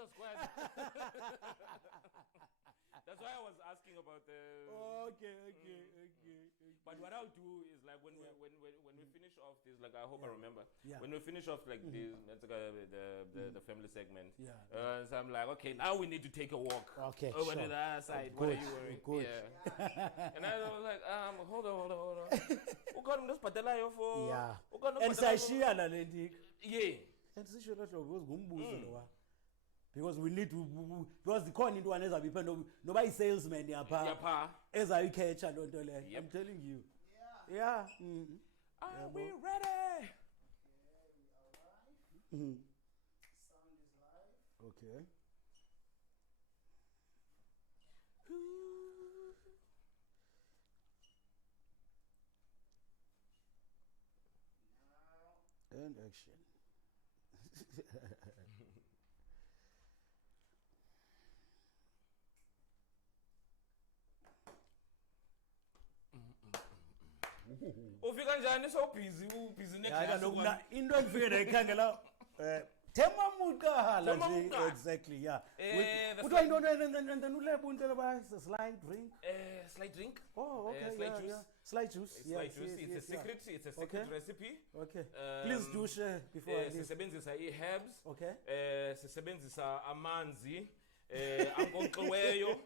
another squad. That's why I was asking about the. Okay. But what I'll do is like when we finish off this, like I hope I remember. Yeah. When we finish off like this, that's like the family segment. Yeah. So I'm like, okay, now we need to take a walk. Okay. Over sure. to the other side. Good. What are you worriing? Good. Yeah. And I was like, hold on. Who got him this patela for? Yeah. And And sayishiya la lenti. Yeah. And sisho la hlobo because ngumbuzo lo wa. Because we need to because the corner into one ezabe noba I salesman yapha ezayikhetha lo nto le. I'm telling you. Yeah. Are we ready? Yeah, we are live. Sound is live. Okay. Now, And action. Ufika njani so busy next Nokuna into engifike nayikhangela Tema mukahala nje exactly yeah. Kuthiwa into and then ulebe untela ba slide drink. Slide drink. Oh okay. Slide juice. Yeah. Slide juice. Slide juice. It's a secret recipe. Okay. Please do share before I leave. Sisebenzisa herbs. Okay. Sisebenzisa amanzi. Ankonxiweyo.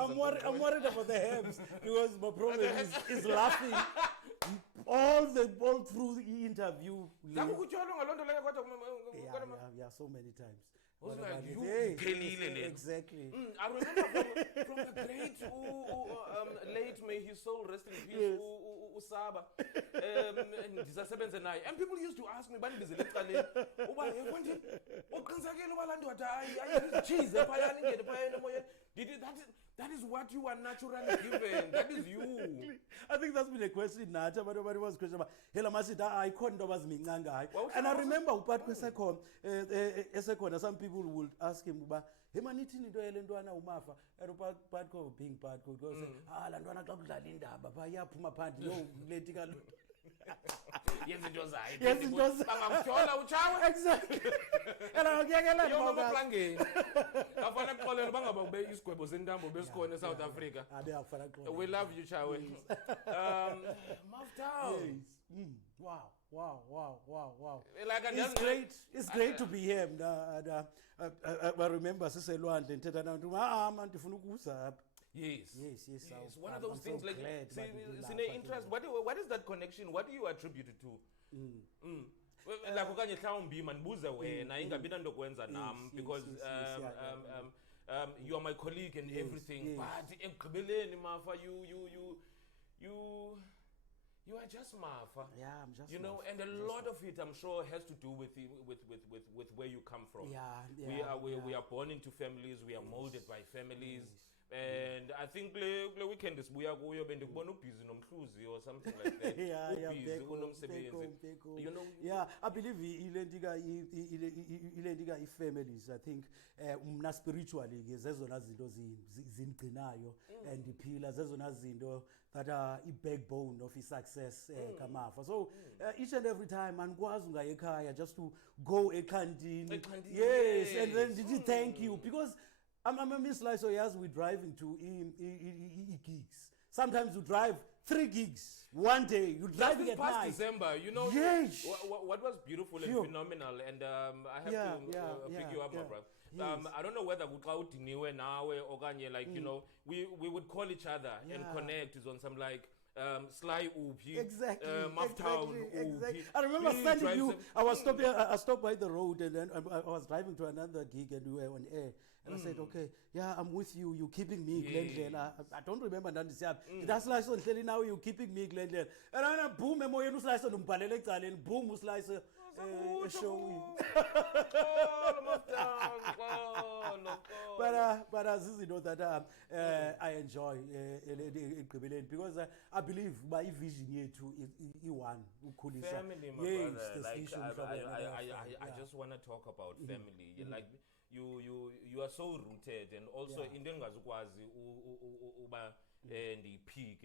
I'm worried about the herbs because my problem is laughing all through the interview. Yeah, so many times. Like exactly. I remember from the great late, may his soul rest in peace, Usaba. And people used to ask me, that is what you are naturally given. That is you. I think that's been a question nathi abantu was question about hela masithi ayikho into abaziminca ngayo. And I remember uPathi kwesekhona some people would ask him uba hey manithini into yele ntwana uMafa and uPathi ko being Pathi ko say la ntwana xa kudlala indaba pha iyaphuma phandle yo leti kalo yenza into zayo bangakuthola uchawe exactly ela ngiyekela noma baplangeni afana kuxolela bangaba kube isigwebo sentambo besikhona eSouth Africa we love you chawe Maftown wow like it's great to be here I remember siselwandle nthetha nantu man ndifuna ukuza apha. Yes. One of those I'm things so like interest. What is that connection? What do you attribute it to? Like okanye mhlawumbi mandibuze wena ingabi nanto kwenza nam because you are my colleague and everything but ekugqibeleni Mafa you are just Mafa. Yeah, I'm just. You know, and a lot of it, I'm sure, has to do with where you come from. We are born into families. We are molded by families. And I think the weekend is buya kuyo bende kubona ubhizi nomhluzi or something like that. You know. Yeah, I believe ilendiga families. I think umna spiritually zezona zinto zingqinayo and iphila zezona zinto that are I backbone of his success kamafa. So each and every time anikwazi ungaye ekhaya just to go ekhantini. Yes, and then did you thank you because I'm Miss Slyso, yes, we're driving to gigs. Sometimes you drive 3 gigs one day. You drive at night. December, you know. Yes. What was beautiful and phenomenal, and I have to pick you up, my brother. Yes. I don't know whether we like you know, we would call each other and connect on some like. Sly Upi, exactly. Maftown exactly. I remember sending you. I stopped by the road and then I was driving to another gig and we were on air. And I said, okay, yeah, I'm with you. You're keeping me, Glenn. I don't remember that. That's Slyso and now you're keeping me, Glenn. And I boom, and Slyso and boom, Slyso. But as you know that I enjoy because I believe my vision here too is one family, my brother. Like I just want to talk about family. Like you are so rooted and also in ngazukwazi uba and peak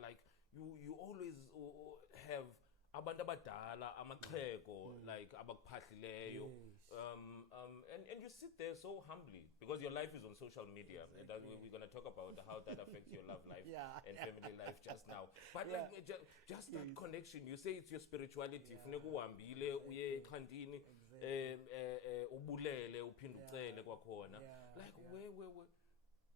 like you always have abantu abadala amaxhego like abakuphahlileyo and you sit there so humbly because your life is on social media and that we're going to talk about how that affects your love life and family life just now but like just that connection you say it's your spirituality funeka uhambile uye eXhantini ubulele uphinde ucele kwakhona like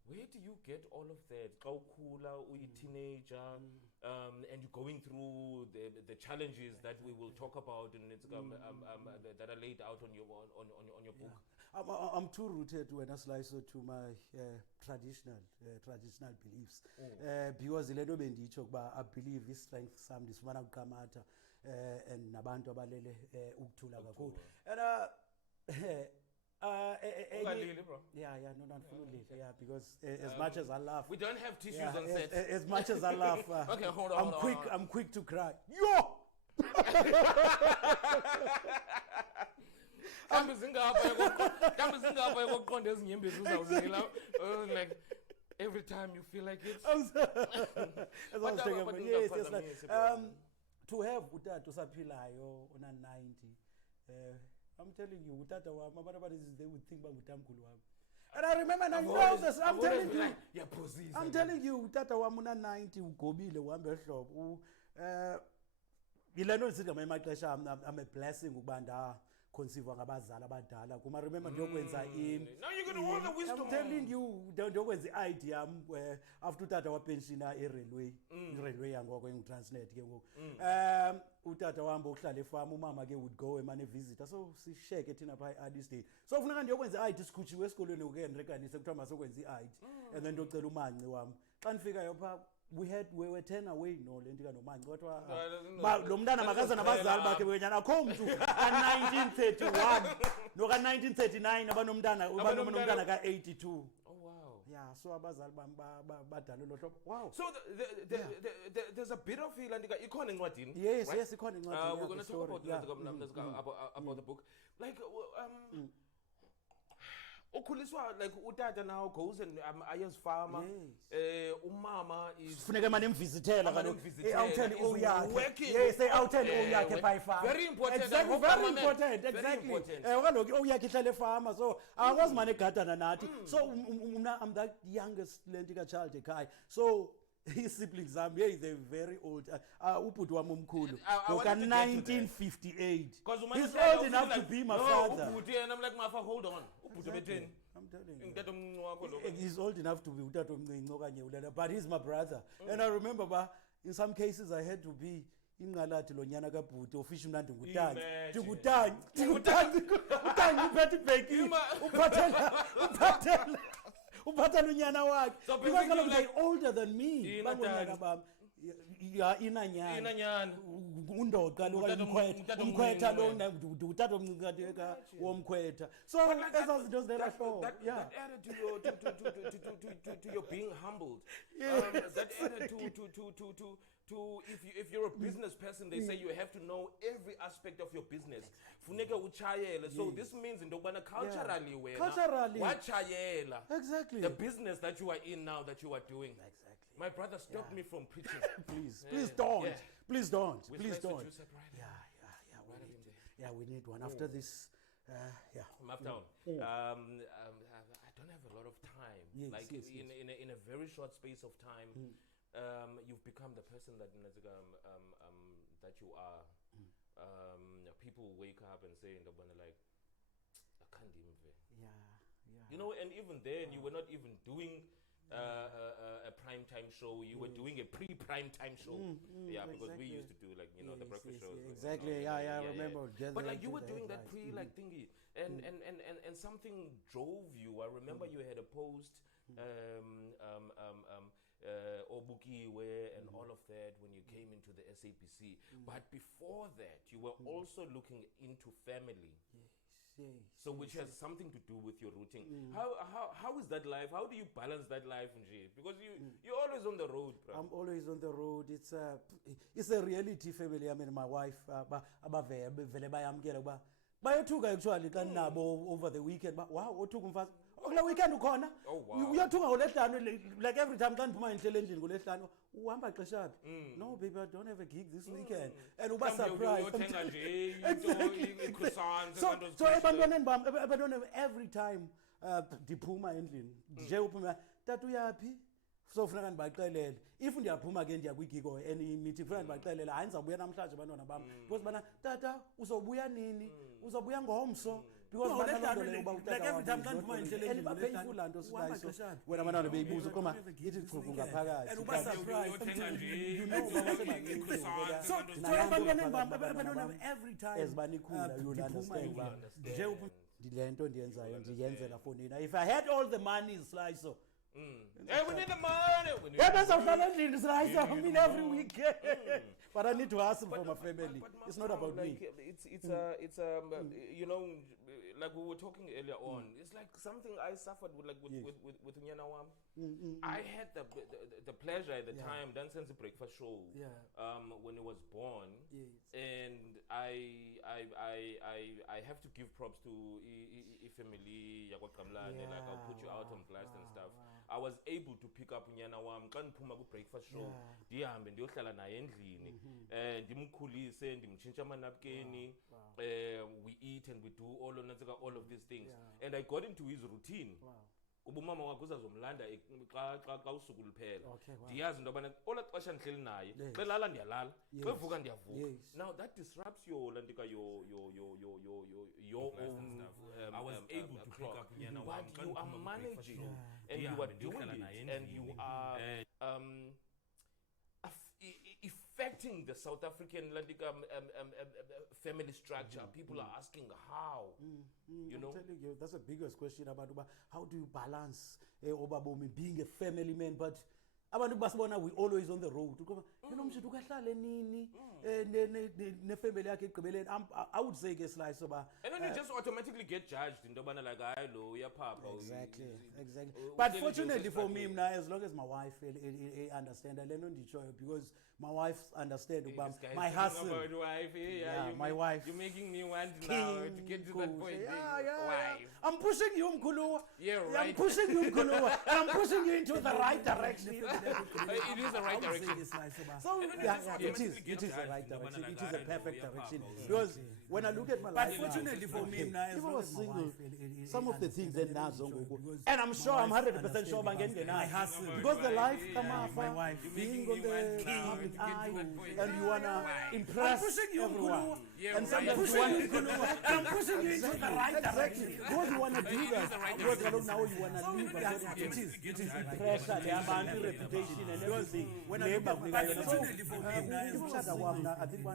where do you get all of that? Xa ukhula uyi-teenager and you're going through the challenges that we will talk about and it's that are laid out on your book. I'm too rooted when Slyso to my traditional beliefs because le nto benditsho kuba I believe i-strength sam ndisifumana kuqamata and nabantu abalele ukuthula kakhulu and bro. Yeah, no, yeah, because as much as I laugh, we don't have tissues on set. As much as I laugh, okay, hold on. I'm quick to cry. Yo! Like every time you feel like it. To have utata usaphilayo ona 90. I'm telling you, utata wami abantu they would think bangutamkhulu wami. And I remember and I know this. I'm telling you. I'm telling you, utata wami una 90 ugobile uhamba ehlobo. Yilento nisithi ngamanye amaxesha I'm a blessing ukuba conceive ngabazali abadala. Kuma remember ndiyokwenza now you're going to all the wisdom. I'm telling you, ndiyokwenza i-ID yam after utata wapensiona e-railway. I-railway yangoko engutranslate ke ngoku. Utata wami ohlala efama umama ke would go emane visitor so sisheke thina pha i-ID state. So kufuneka ndiyokwenza i-ID sikhutshiwe esikolweni ke ndirekanise kuthiwa masokwenza i-ID and then ndiyocela umanci wami. Xa ndifikayo pha we were 10 away no le nto kaNomanci kodwa lo mntana makaze nabazali bakhe benyana akho mntu ka-1931 noka-1939 abanomntana ka-82. Oh wow. Yeah, so abazali bam badala lo hlobo. Wow. So there's a bit of it like ikhona encwadini. Yes, right? Yes, ikhona encwadini. We're going to talk about the book. Like ukhuliswa like utata now goes and ayazifama umama is funeka manje imvisitela kaloku awutheni oyakhe yes awutheni oyakhe by farm very important exactly kaloku oyakhe ihlala efama so akwazi manje egadana nathi so I'm that youngest lenti ka child ekhaya so his siblings they're very old ubhuti wami omkhulu ngoka 1958 he's old enough to be my father ubhuti and I'm like Mafa hold on ubhuti betheni I'm telling you he's old enough to be utata omncinci okanye ulela but he's my brother and I remember in some cases I had to be inqalathi lonyana kabhuti ofisha umnandi ngutanyi uphethe ibheki uphathela unyana wakhe because they're older than me bangonyaka bami inanyana undoqa lo umkhwetha lo utata omncinci eka womkhwetha so ezo zinto zidela hlobo that added to your being humbled that added to if you're a business person they say you have to know every aspect of your business funeka uchayele so this means into kubana culturally wena wachayela exactly the business that you are in now that you are doing my brother stopped me from preaching please don't we need one after this Maftown. I don't have a lot of time in a very short space of time you've become the person that that you are. People wake up and say like I can't even you know and even then you were not even doing a prime time show you were doing a pre-prime time show because we used to do like the breakfast shows exactly I remember but like you were doing that pre like thingy and something drove you. I remember you had a post Obukiwe and all of that when you came into the SAPC but before that you were also looking into family so which has something to do with your rooting. How is that life? How do you balance that life because you're always on the road, bro. I'm always on the road. It's a reality family. I mean my wife abavele bayamkela kuba bayothuka actually xa nabo over the weekend wow othuka umfazi Okula weekend ukhona. Oh wow. Uyathunga ngoLesihlanu like every time xa ndiphuma ngihlele endlini ngoLesihlanu uhamba xesha phi? No baby, I don't have a gig this weekend. And uba surprised. Uyothenga nje into croissants So ebantwaneni bam every time ndiphuma endlini nje uphuma tata uyaphi? So funeka ndibaxelele if ndiyaphuma ke ndiya kwigig or any meeting funeka ndibaxelele hayi ndizabuya namhlanje abantwana bam because bana tata uzobuya nini uzobuya ngomso because like every time xa ndiphuma endleleni bapayful laa nto Slyso wena abantwana beyibuza koma ithi chuku ngaphakathi and uba surprised you know so abantwaneni bam every time ezibanikhula you'll understand uba nje le nto ndiyenzayo ndiyenzela for nina if I had all the money Slyso. Hey, we need the money. Yeah, that's how I mean every weekend. But I need to hustle for my family. It's not about like, me. It's you know, like we were talking earlier on. It's like something I suffered with, like with Nyanawam. I had the pleasure at the time, done since the breakfast show. When he was born, and I have to give props to family Yakwatkamlane. Like I'll put you out on blast and stuff. I was able to pick up Nyanawam xa ndiphuma ku-breakfast show ndihambe ndiyohlala naye endlini ndimkhulise ndimtshintsha amanapkeni we eat and we do all of these things and I got into his routine kuba umama wakhe uzazomlanda xa usuku luphela ndiyazi into yobana ola xesha ndihleli naye xa elala ndiyalala xa evuka ndiyavuka now that disrupts your lantika your own stuff. I was able to pick up but you are managing and you are doing it and you are affecting the South African family structure. People are asking how. You know, I'm telling you, that's the biggest question about how do you balance obabomi being a family man, but abantu basibona we always on the road. You know, mshithi ukahlale nini ne-family yakhe egqibeleni. I would say ke Slyso ba. And then you just automatically get judged into bana like hayi lo uyapapa. Exactly. But fortunately for me now, as long as my wife understand, I learn nditshoyo because my wife understand my hustle. My wife. You're making me want now to get to that point. Wife. I'm pushing you, Mkuluwa. Yeah, right. I'm pushing you, Mkuluwa. I'm pushing you into the right direction. It is the right direction. So it is the right direction. It is a perfect direction. Because when I look at my life, fortunately for me now, if I was single, some of the things that now and I'm sure I'm 100% sure I'm getting because the life my wife being on the public eye and you wanna impress everyone. And sometimes you want to I'm pushing you into the right direction. Because you wanna do that. Because now you wanna live it is pressure, the amount reputation and everything. When I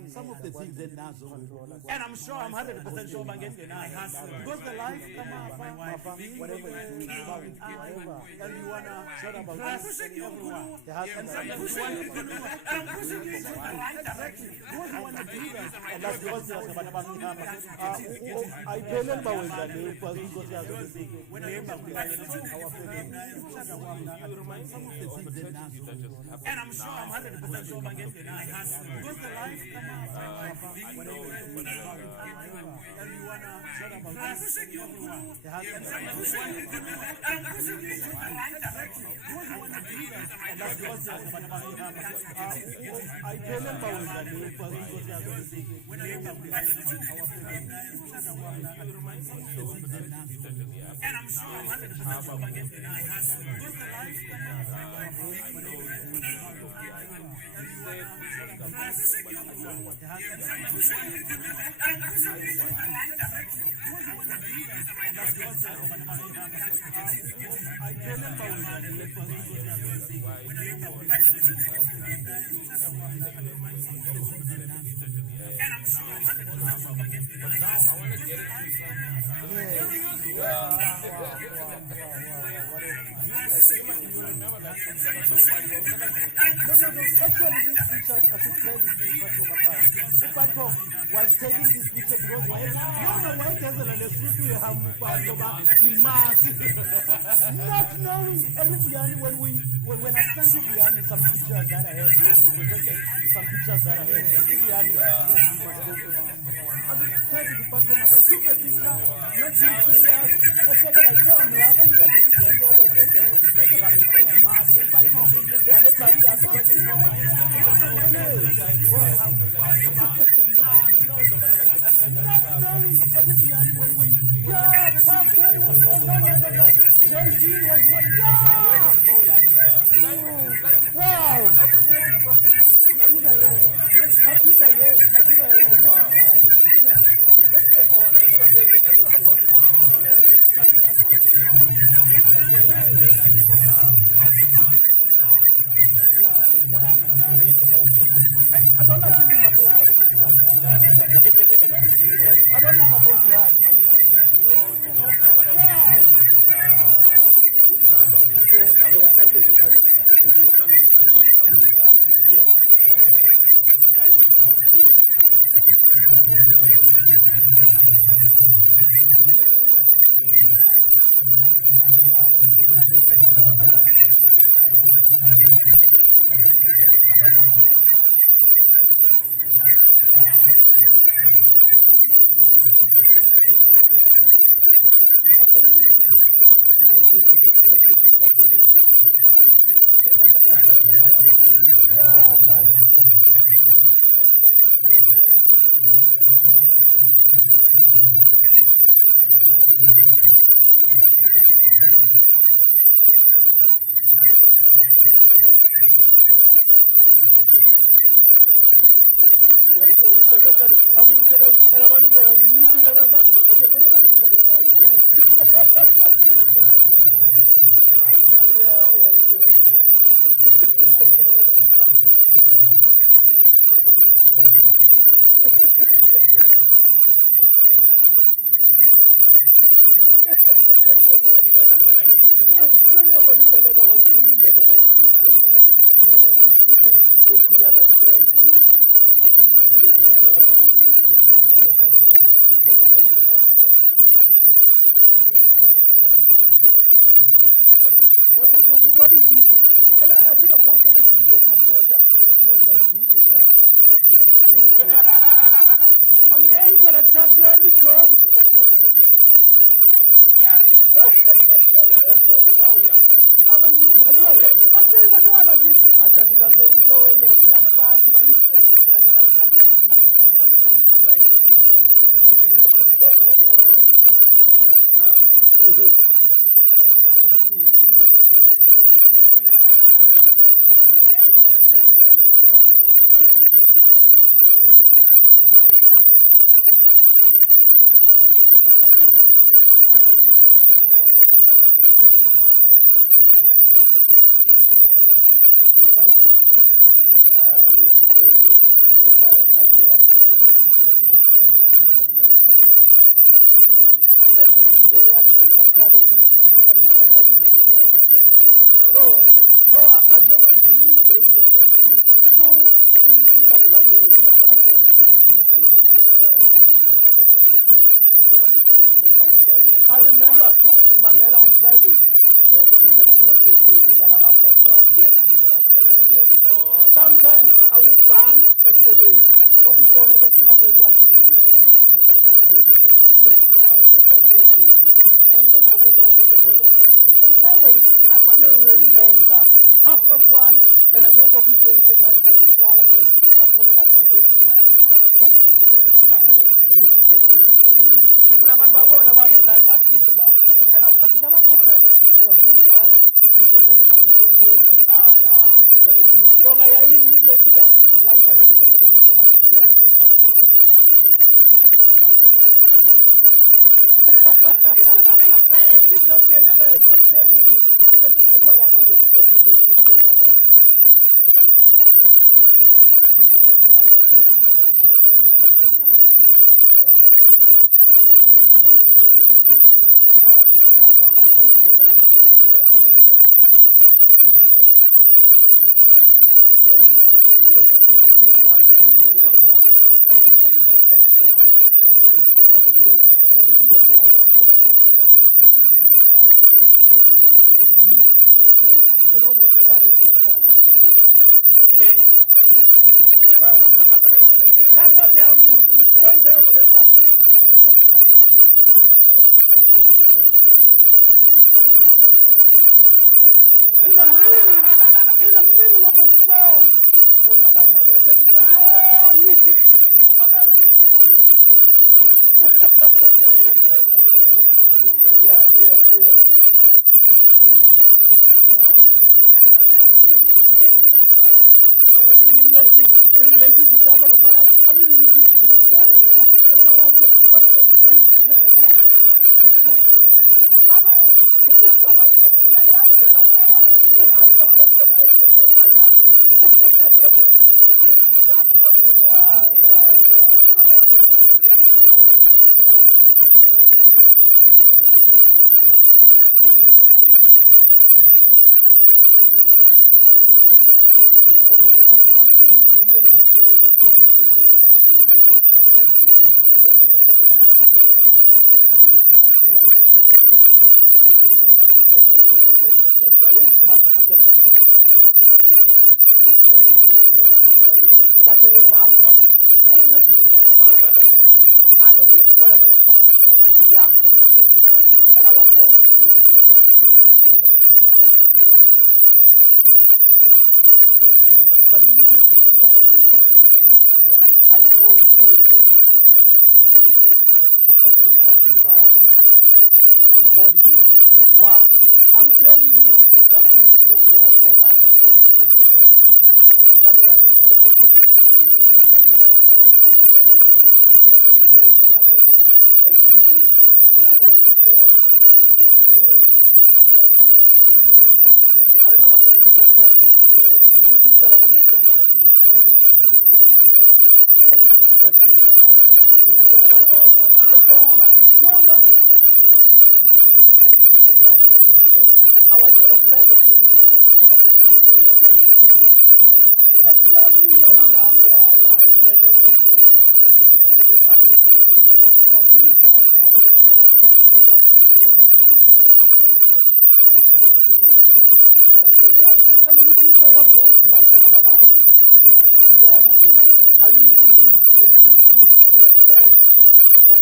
some of the things that now and I'm sure I'm 100% sure I'm getting because the life Mafa whatever you do and you wanna impress everyone. And sometimes you want I'm pushing you into the right direction. Because you wanna do that. And that's the also I tell them about that because and I'm sure I'm 100% sure I'm getting because the life and you wanna I'm pushing you and sometimes you want I'm pushing you into the right direction. Because you wanna do that. And that's the also I tell them about that because and I'm sure I'm 100% sure I'm getting because the life remember that. No. Actually, this picture, I should credit Patco Mafa. Patco was taking this picture because why doesn't understand you have you must not knowing everybody when I sent to Vianney some pictures that I had, some pictures that I had. Vianney, I should credit Patco Mafa. Took the picture, not just I'm laughing at I don't like using my phone, but okay, fine. I don't leave my phone behind. No, what I okay, this way. Okay. Yeah. Yes. Okay. I can live with this. I can live with this. That's so true. I'm telling you. I can live with it. It's kind of the color blue. Yeah, man. Okay. Whenever you attribute anything like a black, just spoken like a culturally, you are differentiated. Yeah, so we first started. I mean, and I want to say, moving around. Okay, when's the one going to cry? You know what I mean? I remember who little Kubogon so I'm a hunting for what. And like, I couldn't want to put it. I was like, okay, that's when I knew. Talking about in the leg, I was doing in the leg of my kids this weekend. They could understand. Ulethe kubrother wabo omkhulu sosizisa lebhokwe kuba abantwana bambanjela sithethisa lebhokwe. What is this? And I think I posted a video of my daughter. She was like, this is I'm not talking to any goat. I ain't gonna chat to any goat. Yeah, I mean, I'm telling my daughter like this. I thought you must let you glow away. You can fuck it, please. But like we seem to be like rooted and talking a lot about what drives us, which is your belief, which is your spiritual release, your spiritual home, and all of that. Since high school, Slyso. I mean, I grew up here on TV, so the only medium icon it was the radio. And at least the radio cost back then. That's how we roll, yo. So I don't know any radio station. So uthando lwami the radio laqala khona listening to Oberbrazen B. Zolani Bonzo, the Quiet Storm. Oh, yeah. I remember Mamela on Fridays, the international top 30 color 1:30. Yes, Slippers, Vietnamgate. Oh, sometimes I would bank eskolweni. What we call sasiphuma kwenziwa yeah, 1:30 ubethile man uyohamba top 30. And then ngokwenzela xesha on Fridays. I still remember 1:30. And I know kwakuyitape ekhaya sasitsala because sasixhomelana mos ngezinto aliziba thatha itape ibeke phaphana music volume ngifuna abantu babona abadlula imasive ba and akudlalwa cassette sidlala uLifaz the international top 30 yabo jonga yayilenti ka iline yakhe yongeneleni njoba yes Lifaz uyanamkela Mafa It just makes sense. It just makes sense. I'm telling you. Actually, I'm going to tell you later because I have this music volume vision, and I think I shared it with one person in 17, this year, 2020. I'm trying to organize something where I will personally pay tribute to Oprah Lifas. I'm planning that because I think it's one little bit imbalance. I'm telling you, thank you so much, Slyso. Thank you so much because the passion and the love for radio, the music they were playing. You know, Mosi Paris Yagdala, Yeah. We stay there when that pause that you going to sell a pause. Very well pause. You need that in the middle of a song. No Magas now go take you know, recently May her beautiful soul rest in peace. She was one of my first producers when I went to Mhlombe. And you know when it's interesting in relationship you are going to Magas. I mean you this guy when and Magas you Baba Baba uyayazi le ubekwa nje akho baba anzazi izinto zikhumshileyo like that authenticity guys like I mean radio is evolving. We on cameras with I'm telling you you don't be sure to get and to meet the legends abantu bamamele radio. I mean no surface Oprah Fix. I remember when I've got nobody but there were bombs. Not chicken pox. Not chicken. But there were bombs. Yeah, and I said, wow. And I was so really sad. I would say that about Africa but meeting people like you, and Slyso, I know way back. FM can say bye on holidays. Wow. I'm telling you, that book, there was never, I'm sorry to say this, I'm not offending anyone, but there was never a community radio. I think you made it happen there. And you going to a CKI, and I know CKI is as if, man, I remember Mkweta, Ukala Wamufela in love with the reggae, the bomber, Jonga. I was never a fan of reggae, but the presentation. Exactly, and so being inspired of Abba and I remember I would listen to Pastor doing the show, and then you take one Tibansa and Ababantu to Sugalis game. I used to be a groupie and a fan of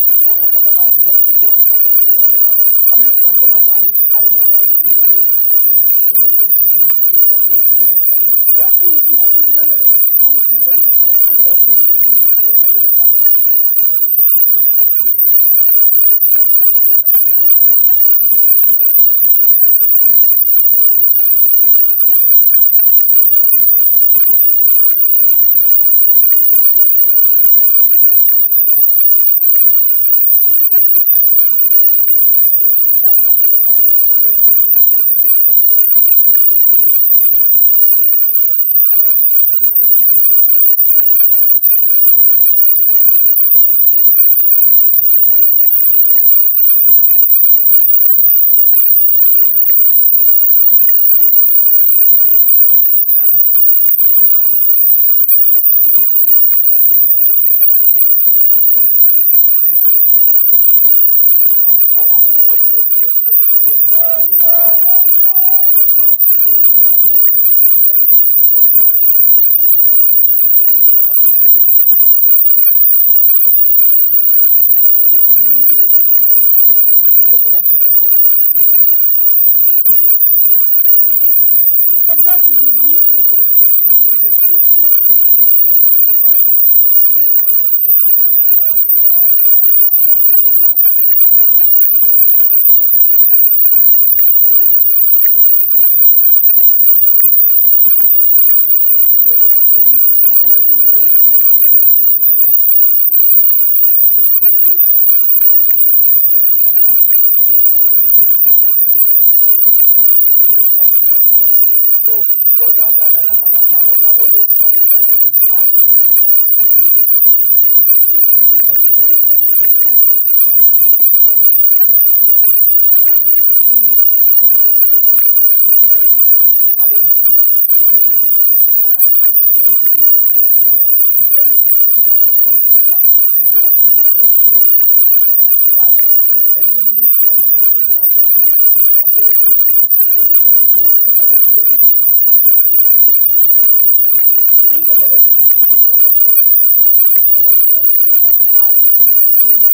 Ababantu, but you take one Tata, one Tibansa and Abo. I mean, Upatko Mafani, I remember I used to be late at school. Upatko would be doing breakfast, no, they don't come to. I would be late at school, and I couldn't believe 2010. Wow, I'm going to be rubbing shoulders with Upatko Mafani. How do you remain that humble when you meet people that like, not like throughout my life, but it was like I think I got to autopilot because I was meeting all these people that like Obama Melody, I mean like the same thing. And I remember one presentation we had to go do in Joburg because like I listened to all kinds of stations. So like I was like I used to listen to Bob Maben and then like at some point was the management level within our corporation and we had to present. I was still young. Wow. We went out to Linda Spear and everybody, and then like the following day, here am I'm supposed to present my PowerPoint presentation. Oh no! My PowerPoint presentation. Yeah, it went south, bruh. And I was sitting there, and I was like, I've been idolizing. You're looking at these people now. We want a lot of disappointment. And you have to recover. Exactly, you need to. That's the beauty of radio. You need it. You are on your feet, and I think that's why it's still the one medium that's still surviving up until now. But you seem to make it work on radio and off radio as well. No, and I think Nayon and is to be true to myself and to take incidents radio as something which you go and as a blessing from God. So because I always Slyso the fighter into yokuba into yomsebenzi wami ingena apha engqondweni lento nditsho ukuba it's a job uThixo andinike yona, it's a skill uThixo andinike sona ekugqibeleni. So I don't see myself as a celebrity, but I see a blessing in my job ukuba different maybe from other jobs ukuba we are being celebrated by people, and we need to appreciate that people are celebrating us at the end of the day. So that's a fortunate part of our umsebenzi. Being a celebrity is just a tag abantu abakunika yona, but I refuse to live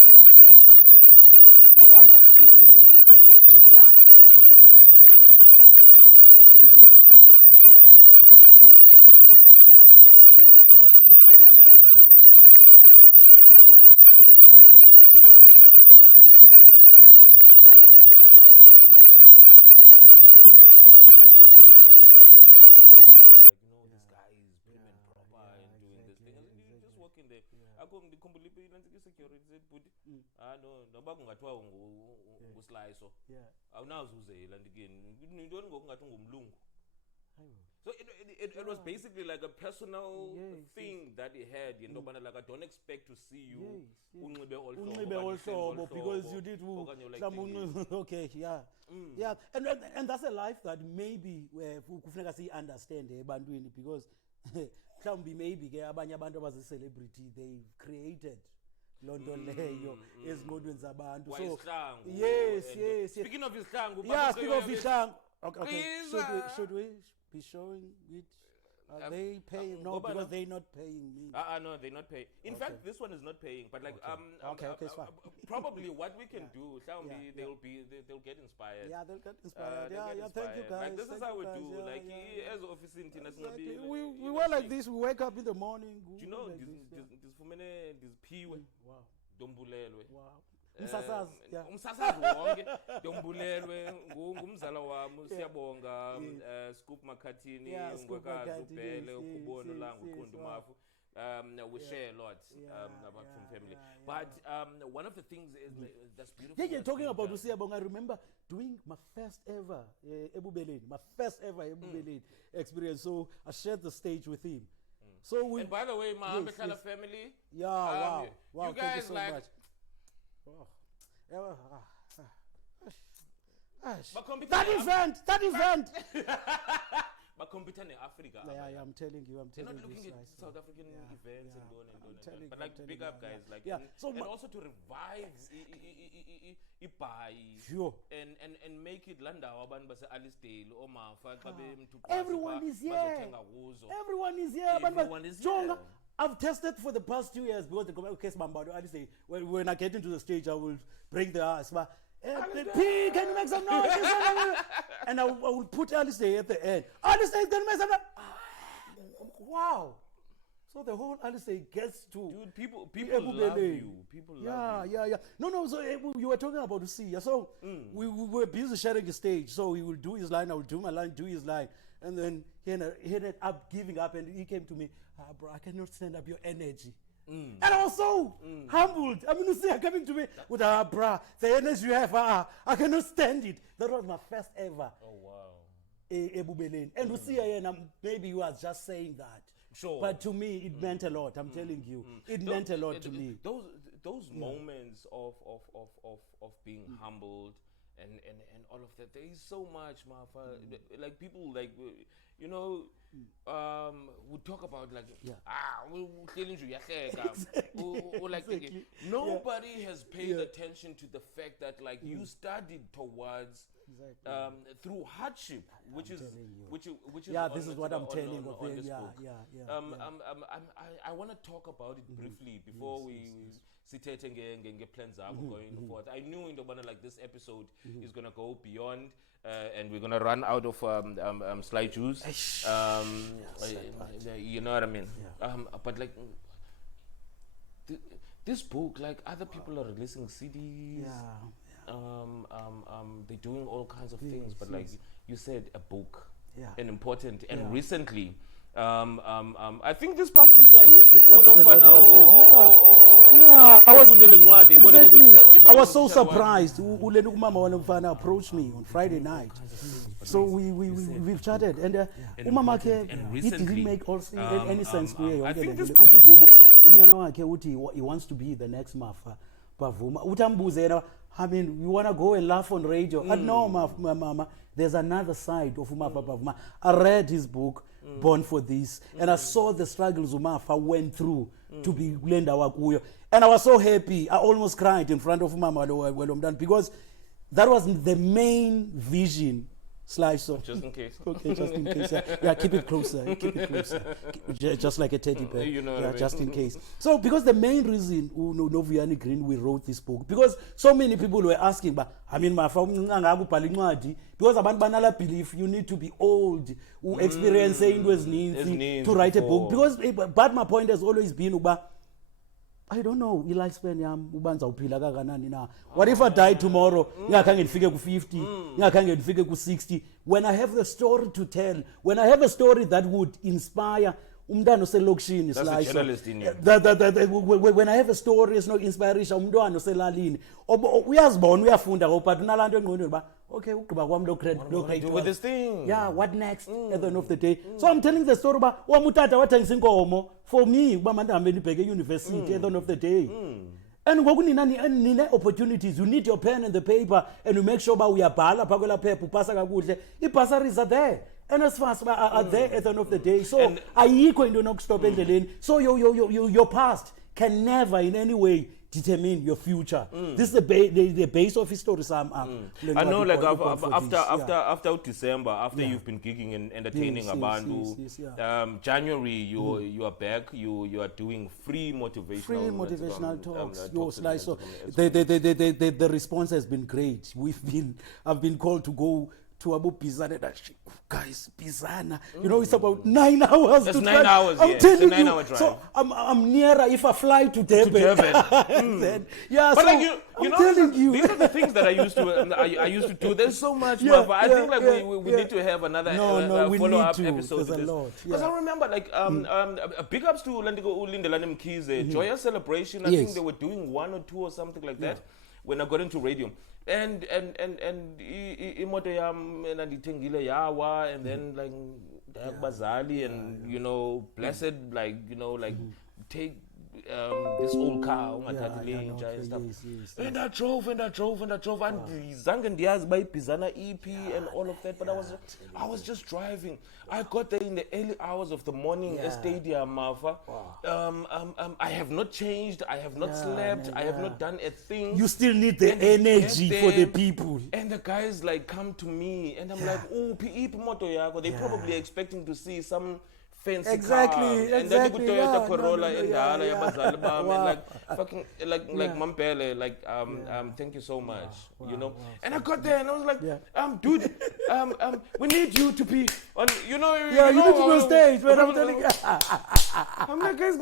a life of a celebrity. I want to still remain Mafa. One of the shopping malls, for whatever reason, you know, I'll walk into one of the big malls if like, you know, this guy is prim and proper and doing this thing, and you just walk in there. I go the security said, "But no, bakungathiwa Slyso. Awunazuzela again. You don't go ngathi ngumlungu." So it was basically like a personal thing that he had, you know, but like I don't expect to see you because you did okay, yeah, and that's a life that maybe kufuneka si understand ebantwini, because maybe ke abanye abantu abazi-celebrity they've created lonto leyo ezingqondweni zabantu. So yes. Speaking of isihlangu, okay, should we be showing it? Are they paying? No, because they're not paying me. No, they're not paying. In fact, this one is not paying. But like, okay, it's fine. Probably what we can do, they'll get inspired. Yeah, they'll get inspired. Thank you guys. Like this is how we do. Like as office in we were like this. We wake up in the morning. Do you know this for many this piwe? Wow. Dombulelwe. Wow. Umsasazi wonke Dombulelwe ngumzala wami siyabonga Scoop Makhathini ngwekazi ubhele ukubona ulangu uqonda umafu. We share a lot about from family, but one of the things is that's beautiful. You're talking about Usiyabonga. I remember doing my first ever Ebubeleni experience. So I shared the stage with him. So we. And by the way, my Ambekhala family. Yeah, wow. You guys so like. Much. That event. But computer in Africa. Yeah, I'm telling you. They're not looking at South African events and doing. But like big up guys, like so and also to revive Ipai. Sure. And make it landa abantu base Alisdale or Mafa Everyone is here. Everyone is here. I've tested for the past 2 years because the case Mambado, I say when I get into the stage, I will break the ice. But P, can you make some noise? And I will put Alice Day at the end. Alice Day is going to make some noise. Wow. So the whole Alice Day gets to. Dude, people love you. People love you. Yeah. No. So you were talking about Usia. So we were busy sharing the stage. So he will do his line, I will do my line, do his line. And then he ended up giving up, and he came to me, bro, I cannot stand up your energy. And I was so humbled. I mean, Usia coming to me with, bro, the energy you have, I cannot stand it. That was my first ever. Oh, wow. Ebubeleni. And Usia, maybe you was just saying that. Sure. But to me, it meant a lot. I'm telling you, it meant a lot to me. Those moments of being humbled and all of that. There is so much, Mafa. Like people, like you know, we talk about like nobody has paid attention to the fact that like you studied towards. Through hardship, which is this is what I'm telling of on this book. I want to talk about it briefly before we sitete plans going forth. I knew in the one like this episode is gonna go beyond, and we're gonna run out of slide juice. You know what I mean? But like this book, like other people are releasing CDs. They're doing all kinds of things, but like you said, a book, an important. And recently, I think this past weekend. Yes, this past weekend I was exactly. I was so surprised. Umama wanamfana approached me on Friday night. So we've chatted and umama ke it didn't make also any sense to me. Uthi kumo unyana wakhe uthi he wants to be the next Mafa Bavuma. Utambuzera, I mean, you want to go and laugh on radio? No, mama, there's another side of Mafa Bavuma. I read his book, Born for This, and I saw the struggles Mafa went through to be Glenda Wakuyo. And I was so happy. I almost cried in front of Mama because that was the main vision. Slyso. Just in case. Okay, just in case. Yeah, keep it closer. Keep it closer. Just like a teddy bear. You know yeah, I mean? Just in case. So, because the main reason Noviani Green we wrote this book, because so many people were asking, but I mean, because abantu banala believe you need to be old, experience to write a book. Because, but my point has always been, I don't know, lifespan yam ubanza uphila kangakanani na. What if I die tomorrow? Ngakhange ndifike ku 50, ngakhange ndifike ku 60. When I have the story to tell, when I have a story that would inspire umntwana oselokishini Slyso. When I have a story is no inspiration umntwana oselalini. Uyazibona uyafunda but unalanto engqondweni ba okay ugqiba kwami lo grade with this thing. Yeah, what next at the end of the day? So I'm telling the story about wamutata wathengisa inkomo for me kuba manje hambe nibheke university at the end of the day. And ngoku nina opportunities, you need your pen and the paper and you make sure ba uyabhala pha kwela phepha upasa kakuhle. I-bursaries are there. And as far as are there at the end of the day. So ayikho into nokustop endleleni. So your past can never in any way determine your future. This is the base of his story. I know, like after December, after you've been gigging and entertaining abantu, January you are back. You are doing free motivational talks. So the response has been great. I've been called to go to Abu Pizana. Guys, Pizana, you know, it's about 9 hours. That's to 9 hours. I'm telling you. 9 hour drive. So I'm nearer if I fly to Durban. Then, yeah, but so like you know, telling you. These are the things that I used to do. There's so much, Mafa. I think like we need to have another follow-up episode. There's a lot. Because I remember like big ups to Lindelani Mkhize, Joyous Celebration. I think they were doing 1 or 2 or something like that when I got into radio. And imoto yam nandithengile yawa and then like bazali and you know blessed like you know like take this old car and stuff. And I drove and zange ndiyazi bayibhizana EP and all of that, but I was just driving. I got there in the early hours of the morning at Stadium Mafa. I have not changed, I have not slept, I have not done a thing. You still need the energy for the people. And the guys like come to me and I'm like, oh, moto yako. They're probably expecting to see some fancy car. And then the Toyota Corolla and the and like fucking like Mampele, like thank you so much. You know? And I got there and I was like, dude, we need you to be on you know you need to go stage when I'm telling you. I'm like, guys,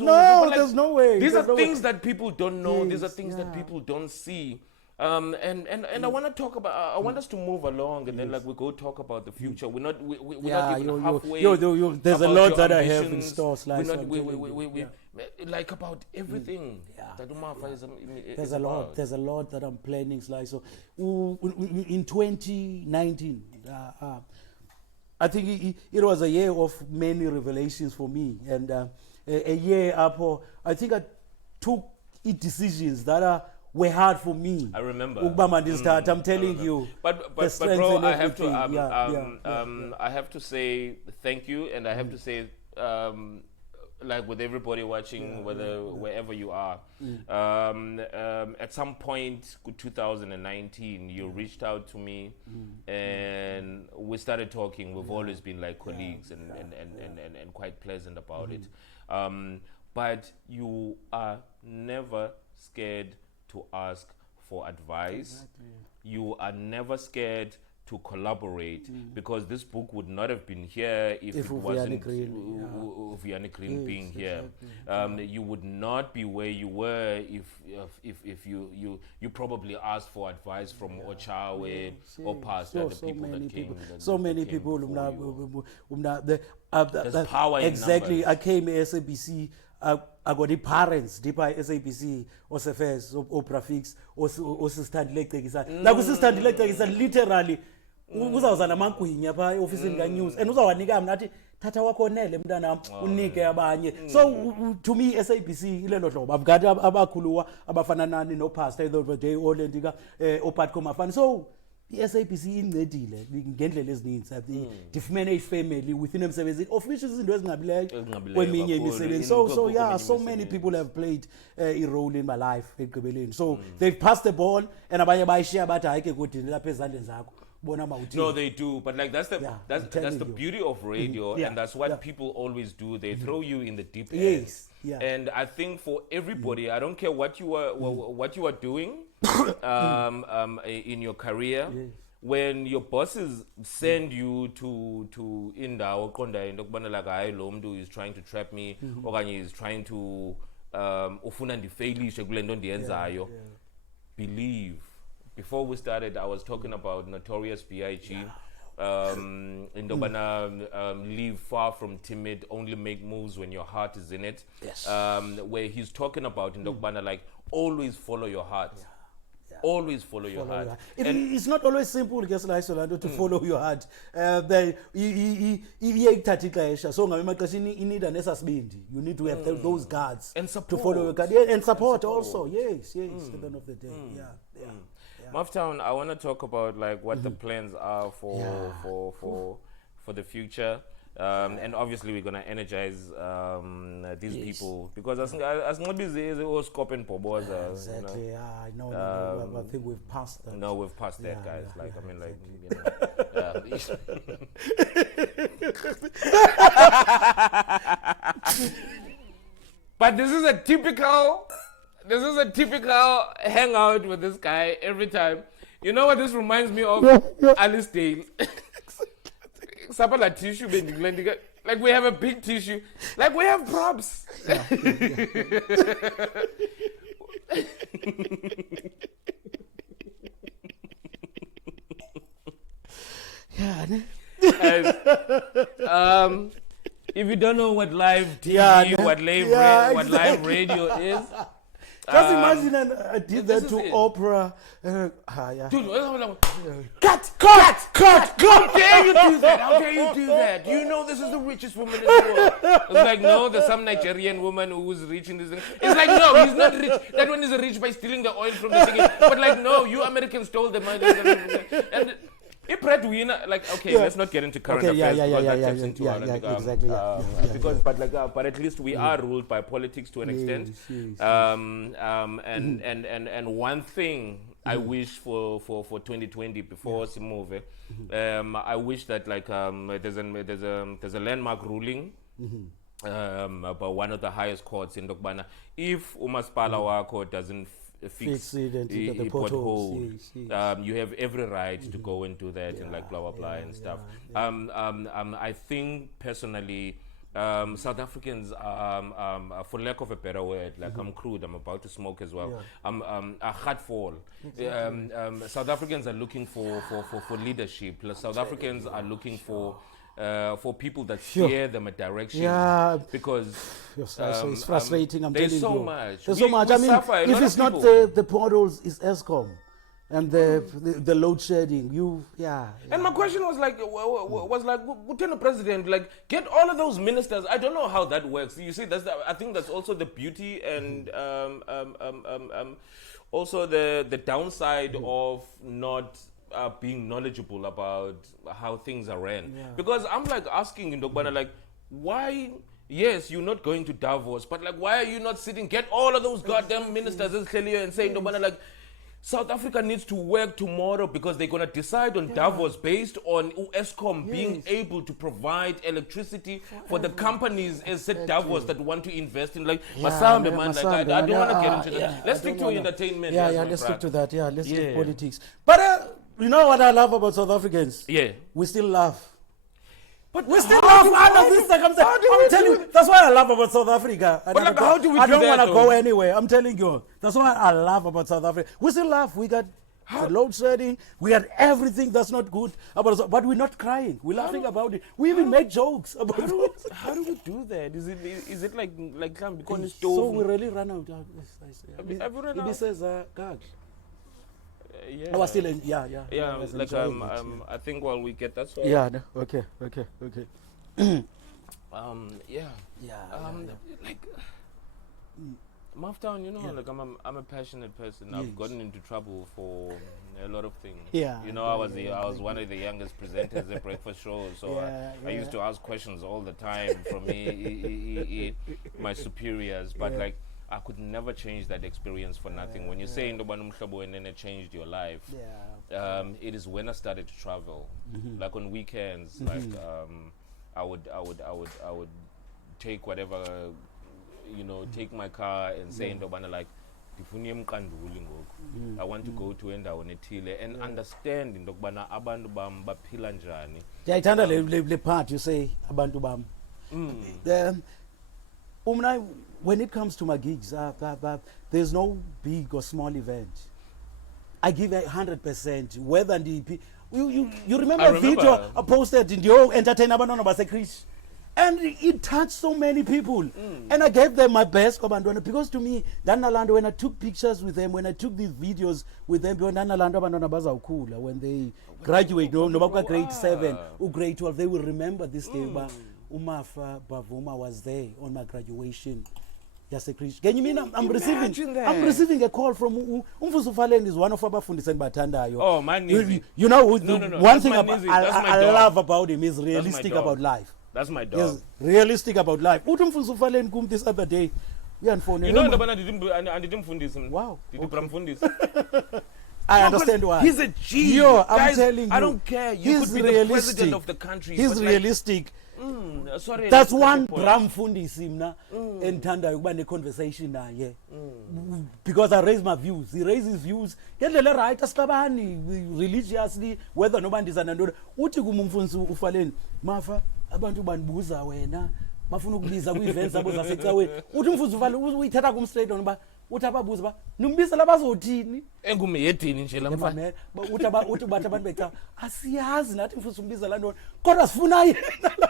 no, there's no way. These are things that people don't know, these are things that people don't see. And I want to talk about. I want us to move along, and then like we go talk about the future. We're not even halfway. There's a lot that I have in store. Like about everything. That there's a lot. There's a lot that I'm planning. So in 2019, I think it was a year of many revelations for me, and a year up. I think I took decisions that were hard for me. I remember. I'm telling you. But bro, I have to I have to say thank you, and I have to say like with everybody watching, wherever you are, at some point in 2019 you reached out to me and we started talking. We've always been like colleagues and quite pleasant about it, but you are never scared to ask for advice. You are never scared to collaborate, because this book would not have been here if it wasn't Vianney Green being here. You would not be where you were if you probably asked for advice from Ochawe or Pastor, the people that came. So many people. There's power in exactly. numbers. I came to SABC. I got the parents deep by SABC or Sefes or Prafix or stand electric. Like we stand electric is literally uzawuzana mankwinya pha office ka news and uzawanika mna athi thatha wakho nele mntana unike abanye. So to me SABC ilelo hlobo I've got abakhuluwa abafana nani no pastor the day olendika opatco mafani. So i-SABC incedile ngendlela ezininzi ndifumene ifamily within emsebenzini of which izinto ezingabileyo kweminye imisebenzi. So yeah, so many people have played a role in my life ekugqibeleni. So they've passed the ball and abanye bayishiya bathi hayi ke kudini lapha ezandleni zakho. No, they do, but like that's the beauty of radio, and that's what people always do. They throw you in the deep end. Yes, yeah. And I think for everybody, I don't care what you are doing in your career. Yes. When your bosses send you to indawo qonda into kubana like hayi lo mntu is trying to trap me okanye is trying to ufuna ndifailishe kule nto ndiyenzayo, believe. Before we started, I was talking about Notorious B.I.G. Live far from timid, only make moves when your heart is in it. Yes. Where he's talking about like always follow your heart. Always follow your heart. It's not always simple, guess Slyso, to follow your heart. So you need an SSBindi. You need to have those guards and support. To follow your guard. And support also. Yes. At the end of the day. Maftown, I want to talk about like what the plans are for the future. And obviously we're gonna energize these people because as not busy as all scope and poboza. Exactly. You know? I think we've passed that. No, we've passed that, guys. But this is a typical hangout with this guy every time. You know what this reminds me of? Alice Dale. Like tissue, like we have a big tissue, like we have props. If you don't know what live TV, what live radio is. Just imagine I did that to Oprah. Dude, cut! How dare you do that? Do you know this is the richest woman in the world? It's like, no, there's some Nigerian woman who's rich in this. It's like, no, he's not rich. That one is rich by stealing the oil from the thing. But like, no, you Americans stole the money. And if breadwinner, like, okay, let's not get into current affairs exactly. But at least we are ruled by politics to an extent. And one thing I wish for 2020 before we move, I wish that like there's a landmark ruling. About one of the highest courts in Dokbana. If Umaspala Wako doesn't fix the potholes, you have every right to go and do that and like blah and stuff. I think personally South Africans for lack of a better word, like I'm crude, I'm about to smoke as well. A heartful. South Africans are looking for leadership. South Africans are looking for people that steer them a direction. Because it's frustrating. I'm telling you. There's so much. I mean, if it's not the portals, it's ESCOM and the load shedding. And my question was like, Lieutenant President, like, get all of those ministers. I don't know how that works. You see, I think that's also the beauty and also the downside of not being knowledgeable about how things are ran. Because I'm like asking Ndokbana, like, why? Yes, you're not going to Davos, but like, why are you not sitting? Get all of those goddamn ministers as clear and saying, Ndokbana, like, South Africa needs to work tomorrow because they're going to decide on Davos based on ESCOM being able to provide electricity for the companies as said Davos that want to invest in like Masambe, man. Like, I don't want to get into that. Let's stick to entertainment. Let's stick to that. Let's stick to politics. But You know what I love about South Africans? Yeah. We still laugh. But we still laugh under this circumstance. I'm telling you, that's why I love about South Africa. But like, how do we I do don't that, want to go anywhere. I'm telling you. That's why I love about South Africa. We still laugh. We got the load shedding. We had everything that's not good about us, but we're not crying. We're laughing about it. We even make jokes about it. How do we do that? Is it like because so we really run out. It says God. Yeah. I was still in, yeah. Like I think while we get that sorted. Yeah. Okay. Like Maftown, you know, like I'm a passionate person. Yes. I've gotten into trouble for a lot of things. Yeah. You know, I was one of the youngest presenters at breakfast shows, so I used to ask questions all the time from my superiors, but like I could never change that experience for nothing. When you say Ndobanum Mhlabo and then it changed your life, it is when I started to travel. Like on weekends, like I would take whatever, you know, take my car and say Ndobana like I want to go to endawo nethile and understand indokubana abantu bam baphila njani. Ndiyayithanda le part you say abantu bam. When it comes to my gigs, there's no big or small event. I give 100%. Whether you remember a video I posted in the entertainer abantwana baseChris, and it touched so many people. And I gave them my best because to me, Danalando, when I took pictures with them, when I took these videos with them, when they graduate, no grade 7 or grade 12, they will remember this day. Mafa Bavuma was there on my graduation. Yes, can you mean I'm receiving a call from Umfusu Falen is one of our fundis and Batandayo. Oh, man, you know one thing I love about him is realistic about life. That's my dog. Yes, realistic about life. Umfusu Falen come this other day. You know the didn't fundis. Wow. Okay. I understand why. He's a G. Yo, I'm guys, telling you. I don't care. You could be the president of the country. He's realistic. Sorry, that's one Bram Fundisi and Tanda Ubane conversation because I raise my views. He raises views. Right, religiously, whether nobody's an another. Uti kumumfunsu ufalen Mafa abantu banbuza wena bafuna ukubiza ku-events abo zasecaweni uthi umfuzi ufale uyithatha kum-straight on ba uthi ababuza ba nimbiza labazothini engumeyedini nje la mfana uthi bathi abantu beca asiyazi nathi mfuzi umbiza la ntoni kodwa sifuna yena.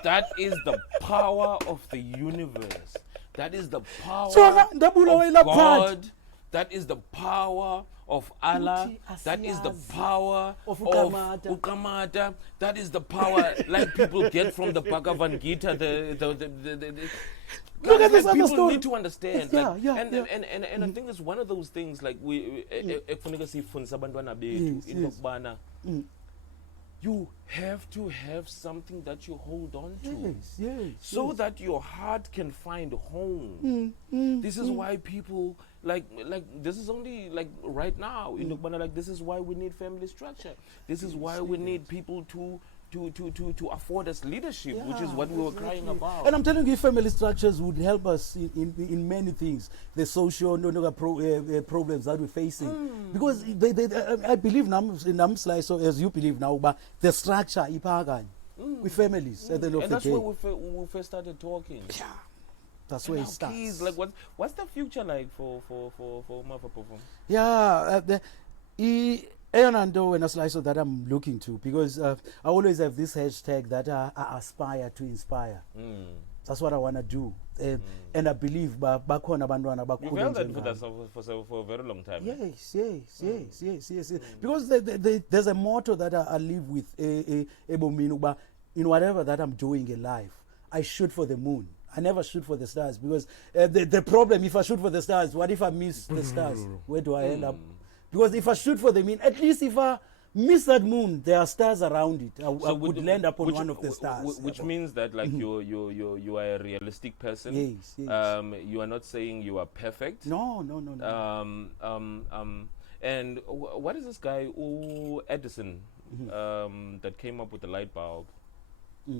That is the power of the universe. That is the power of God. That is the power of Allah. That is the power of Ukamata. That is the power like people get from the Bhagavad Gita. Look at this people story. Need to understand. And I think it's one of those things like you have to have something that you hold on to, so that your heart can find home. This is why people like this is only like right now in Ukbana, like this is why we need family structure. This is why we need people to afford us leadership, which is what we were crying about. And I'm telling you, family structures would help us in many things, the social problems that we're facing. Because I believe in Slyso, as you believe now, but the structure with families at the end of the day. And that's where we first started talking. Yeah. That's where it starts. Please, like what's the future like for Mafa Bavuma? Yeah, Eonando and Slyso that I'm looking to, because I always have this hashtag that I aspire to inspire. That's what I want to do. And I believe bakhona abantwana bakhulu. You've held that for a very long time. Yes. Because there's a motto that I live with in whatever that I'm doing in life. I shoot for the moon. I never shoot for the stars, because the problem, if I shoot for the stars, what if I miss the stars? Where do I end up? Because if I shoot for the moon, at least if I miss that moon, there are stars around it. I would land up on one of the stars. Which means that like you are a realistic person. Yes. You are not saying you are perfect. No. And what is this guy, Edison, that came up with the light bulb?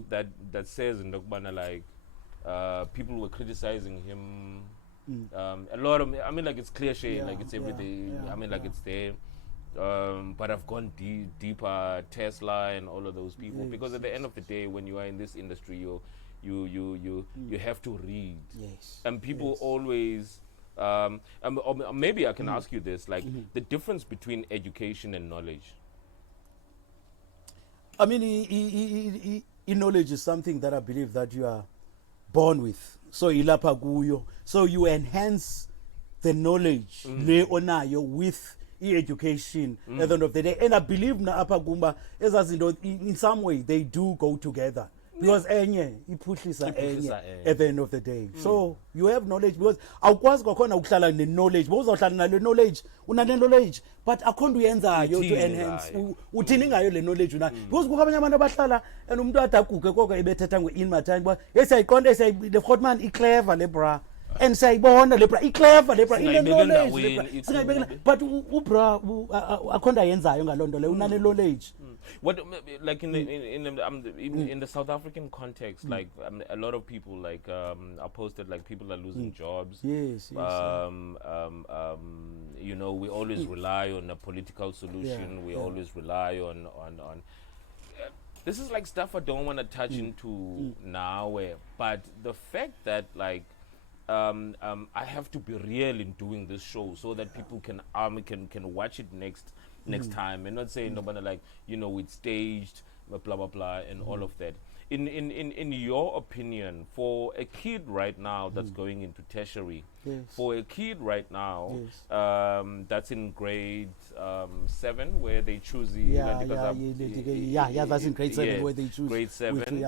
That says in Dokbana like people were criticizing him. A lot of, I mean, like it's cliche, like it's everything. I mean, like it's there. but I've gone deeper, Tesla and all of those people, because at the end of the day, when you are in this industry, you have to read. Yes. And people always, or maybe I can ask you this, like the difference between education and knowledge. I mean, knowledge is something that I believe that you are born with. So ilapha kuyo. So you enhance the knowledge le onayo with education at the end of the day. And I believe na apha kumba in some way they do go together. Because enye iphuhlisa enye at the end of the day. So you have knowledge, because awukwazi kwakhona ukuhlala ne-knowledge, because uzawuhlala nale knowledge, une-knowledge, but akhona uyenzayo to enhance. Uthini ngayo le knowledge una. Because kukho abanye abantu abahlala and umuntu adaguge koko ebethetha in matime, but esiyayiqonda le Godman i-clever le bra. And sayibona le bra i-clever le bra knowledge but ubra akhona yenzayo ngalonto le unane knowledge. What, like in the South African context, like a lot of people like are posted like people are losing jobs. Yes. You know, we always rely on a political solution. We always rely on. This is like stuff I don't want to touch into now. But the fact that like I have to be real in doing this show so that people can watch it next time, and not saying nobody like, you know, it's staged, blah blah blah and all of that. In your opinion, for a kid right now that's going into tertiary, for a kid right now that's in grade 7 where they choose that's in grade 7 where they choose grade 7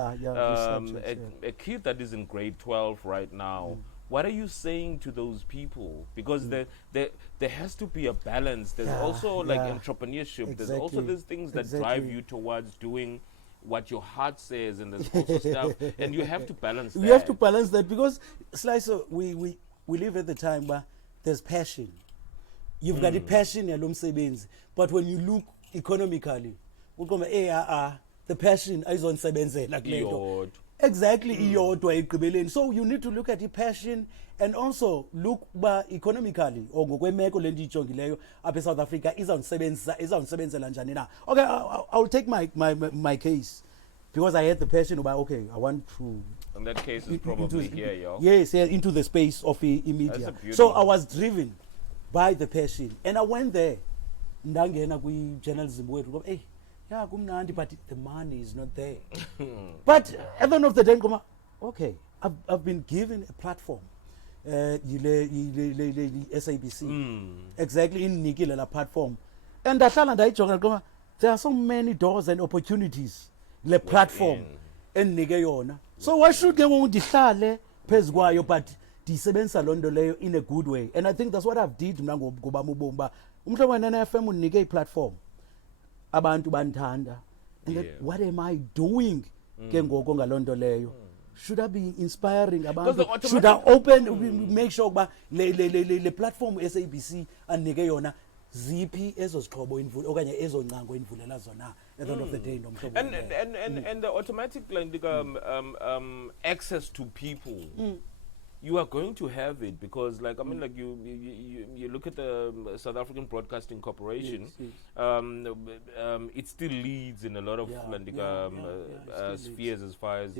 a kid that is in grade 12 right now. What are you saying to those people? Because there has to be a balance. There's also like entrepreneurship. Exactly. There's also these things that drive you towards doing what your heart says, and there's also stuff, and you have to balance that. You have to balance that, because Slyso, we live at the time where there's passion. You've got the passion yalo msebenzi, but when you look economically, the passion ayizonsebenzela kulento. Exactly, iyodwa igqibeleni. So you need to look at the passion and also look economically, or ngokwemeko le ndijongileyo apha eSouth Africa izawusebenzela njani na. Okay, I'll take my case, because I had the passion about, okay, I want to. In that case, is probably here, yo. Yes, into the space of media. So I was driven by the passion, and I went there. Ndangena kwi journalism wethu, hey, yeah, kumnandi, but the money is not there. But at the end of the day, okay, I've been given a platform. SABC. Exactly, in Nikila la platform. And there are so many doors and opportunities. Le platform. And Nigayona. So why should they want to dihlale pezgwayo, but disebenza londo leyo in a good way? And I think that's what I've did mna ngoba mubomba. Umhlobo na FM unike platform. Abantu bantanda. And then what am I doing ke ngoko ngalondo leyo? Should I be inspiring abantu? Should I make sure ba le platform SABC anike yona ziphi ezozixhobo okanye ezoncango imvulela zona at the end of the day nomhlobo? And the automatic like access to people. You are going to have it, because like I mean like you look at the South African Broadcasting Corporation. It still leads in a lot of spheres as far as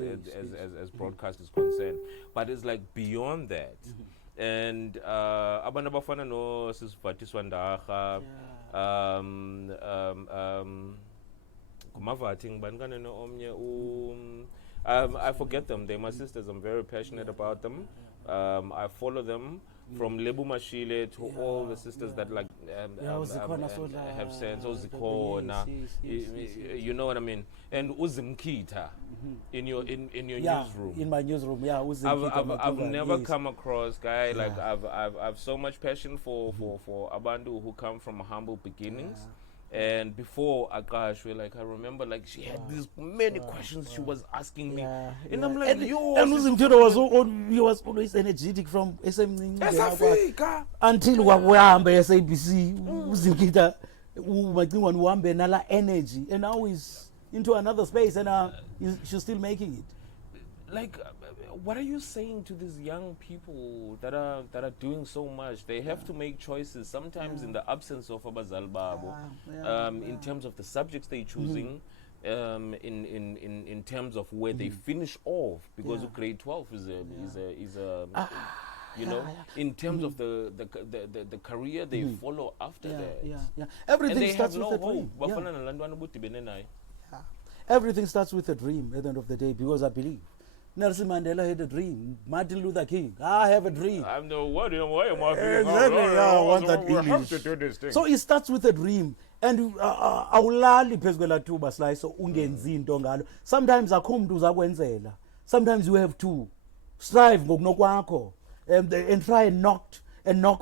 broadcast is concerned, but it's like beyond that. And abantu abafana no sisivatiswa ndaga kumavathi ngibani no omnye I forget them. They're my sisters. I'm very passionate about them. I follow them from Lebu Mashile to all the sisters that like have sense. Ozikona, you know what I mean. And Uzimkita in your newsroom. In my newsroom, I've never come across guy like I've so much passion for Abandu who come from humble beginnings. And before Akash, I remember like she had these many questions she was asking me, and I'm like, and he was always energetic from SM until wahamba SABC uzimkita uhambe nala energy, and now he's into another space, and she's still making it. Like what are you saying to these young people that are doing so much? They have to make choices sometimes in the absence of abazali babo, in terms of the subjects they're choosing, in terms of where they finish off, because grade 12 is a you know, in terms of the career they follow after that. Everything and starts with a dream. Everything starts with a dream at the end of the day, because I believe Nelson Mandela had a dream. Martin Luther King, I have a dream. I'm the what am I feeling? Exactly, I want that we English. have to do this thing. So it starts with a dream. And awulali phezu kwelathuba Slyso ungenzi into ngalo. Sometimes akho umuntu uzakwenzela. Sometimes you have to strive ngokunokwakho and try and knock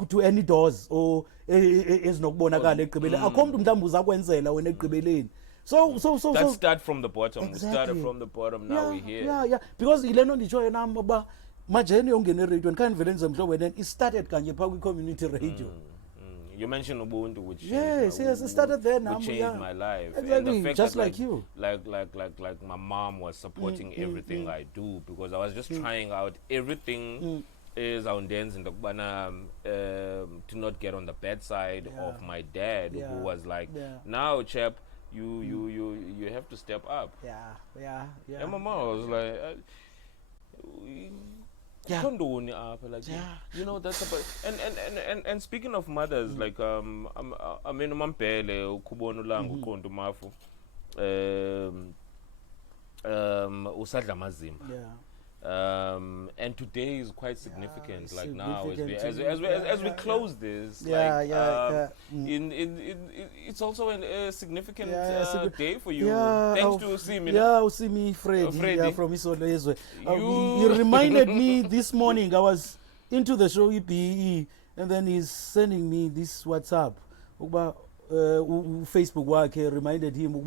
to any doors or ezinokubonakala ekugqibeleni. Akho umuntu mhlawumbe uzakwenzela wena ekugqibeleni. So Let's start from the bottom. Exactly. We started from the bottom, now we're here. Yeah. Because ilento nditsho yena ba majeni yongena radio and vele nze mhlobo wena it started kanje pha community radio. You mentioned Ubuntu, which yes, it started there now. Which changed my life. Exactly, and the fact just that, like you. Like my mom was supporting everything I do, because I was just trying out everything is on dance in the to not get on the bad side of my dad, who was like, now chap, you have to step up. Yeah. And my mom was like, you know, that's about and speaking of mothers, like I mean Mampele ukubona ulanga uqonda umafu usadla mazimba. And today is quite significant. Like now, as we close this, it's also a significant day for you. Thanks to Simi. Usimi Fred from Isolezwe. He reminded me this morning. I was into the show EPE, and then he's sending me this WhatsApp. Facebook work reminded him.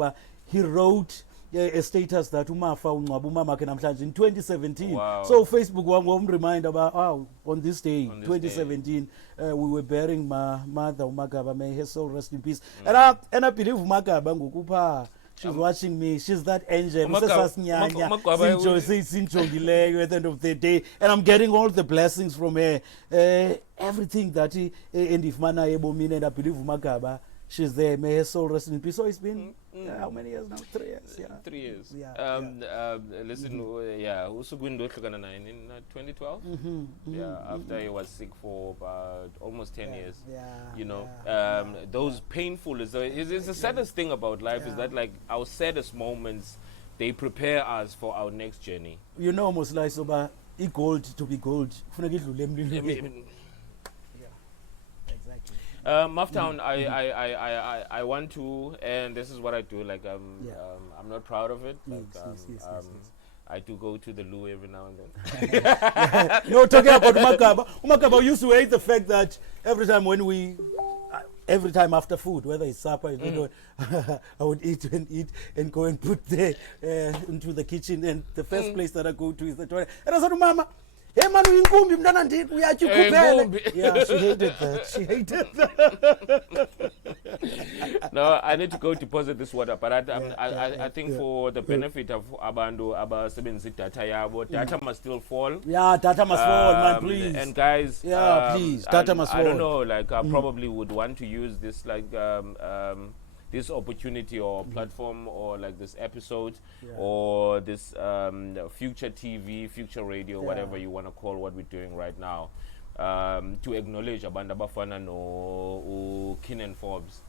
He wrote a status that Mafa Bavuma in 2017. Wow. So Facebook won't remind about on this day, 2017, we were burying my mother Umagaba, may her soul rest in peace. And I believe Umagaba she's watching me. She's that angel. At the end of the day, and I'm getting all the blessings from her. Everything that and if Mana Ebomin and I believe Umagaba, she's there. May her soul rest in peace. So it's been how many years now? 3 years. Yeah. 3 years. Yeah. Listen, Usugundo in 2012. Yeah, after he was sick for about almost 10 years. You know, those painful is the saddest thing about life is that like our saddest moments, they prepare us for our next journey. You know, almost like so, gold to be gold. Maftown, I want to, and this is what I do. Like I'm not proud of it. Like yes. I do go to the loo every now and then. No, talking about Umakaba used to hate the fact that every time after food, whether it's supper, I would eat and go and put there into the kitchen, and the first place that I go to is the toilet. And I said to Mama, hey man, yeah, she hated that. No, I need to go deposit this water, but I think for the benefit of Abandu, data must still fall. Yeah, data must fall, man, please. And guys, please, data must fall. I don't know, like I probably would want to use this like this opportunity or platform or like this episode or this future TV, future radio, whatever you want to call what we're doing right now, to acknowledge Abanda Bafana no Kenan Forbes,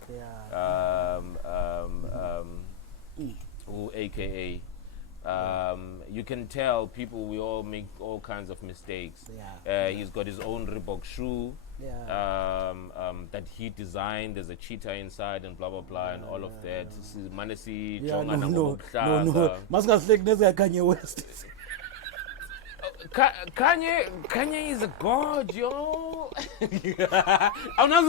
aka you can tell people we all make all kinds of mistakes. He's got his own Reebok shoe that he designed. There's a cheetah inside and blah blah blah and all of that. Manasi no. Kanye West. Kanye is a god, yo. I'm not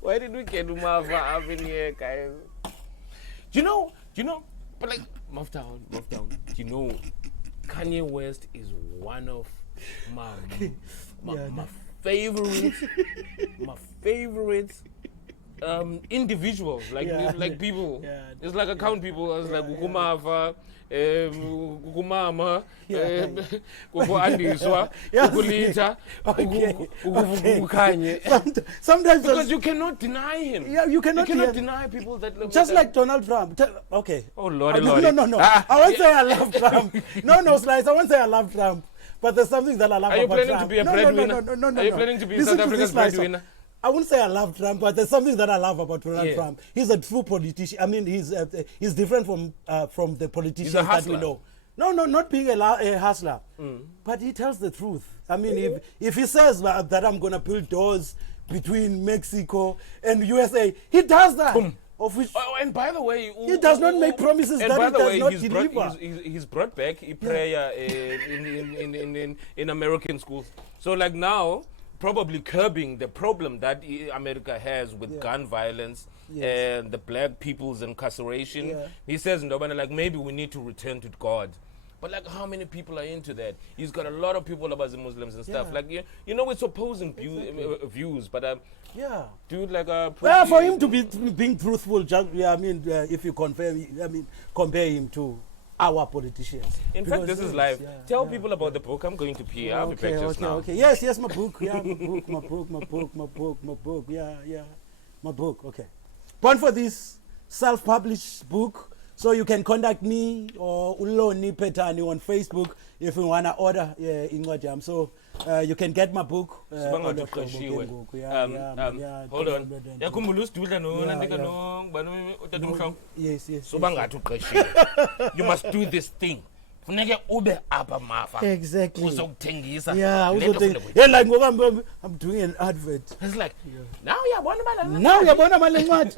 why did we get Mafa up in here, guys? Do you know, but like Maftown, you know, Kanye West is one of my favorite individuals, like people. It's like account people. It's like Mafa, Mama, Andiswa, Sometimes because you cannot deny him. Yeah, you cannot deny people that look just like Donald Trump. Okay. Oh Lord, no. I won't say I love Trump. No, Slyso, I won't say I love Trump. But there's something that I love about Trump. Are you planning to be a breadwinner? No. Are you planning to be South Africa's breadwinner? I wouldn't say I love Trump, but there's something that I love about Donald Trump. He's a true politician. I mean, he's different from the politicians that we know. No, not being a hustler. But he tells the truth. I mean, if he says that I'm going to build doors between Mexico and USA, he does that. Of which, and by the way, he does not make promises that he does not deliver. He's brought back prayer in American schools. So like now, probably curbing the problem that America has with gun violence and the black people's incarceration. He says, like maybe we need to return to God. But like, how many people are into that? He's got a lot of people about the Muslims and stuff. Like, it's opposing views, but dude, like, for him to be being truthful, if you compare him to our politicians. In fact, this is live. Tell people about the book. I'm going to pee. I'll be back just now. Okay. Yes, my book. Yeah, my book. Yeah, my book. Okay. Born for this self-published book. So you can contact me or Uloni Petani on Facebook if you want to order in Wajam. So you can get my book. Hold on. Yes. You must do this thing. Exactly. Yeah, like I'm doing an advert. It's like, now you're born.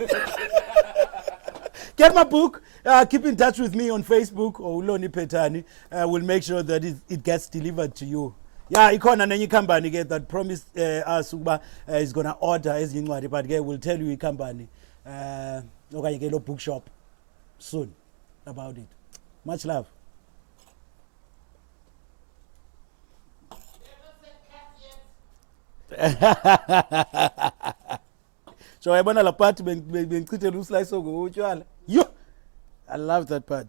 Get my book. Keep in touch with me on Facebook or Uloni Petani. We'll make sure that it gets delivered to you. Yeah, ikona nenye company that promised us is gonna order as incwadi, but we'll tell you company okanye lo bookshop soon about it. Much love. So I want to la part ben Slyso go utshwala. Yo, I love that part.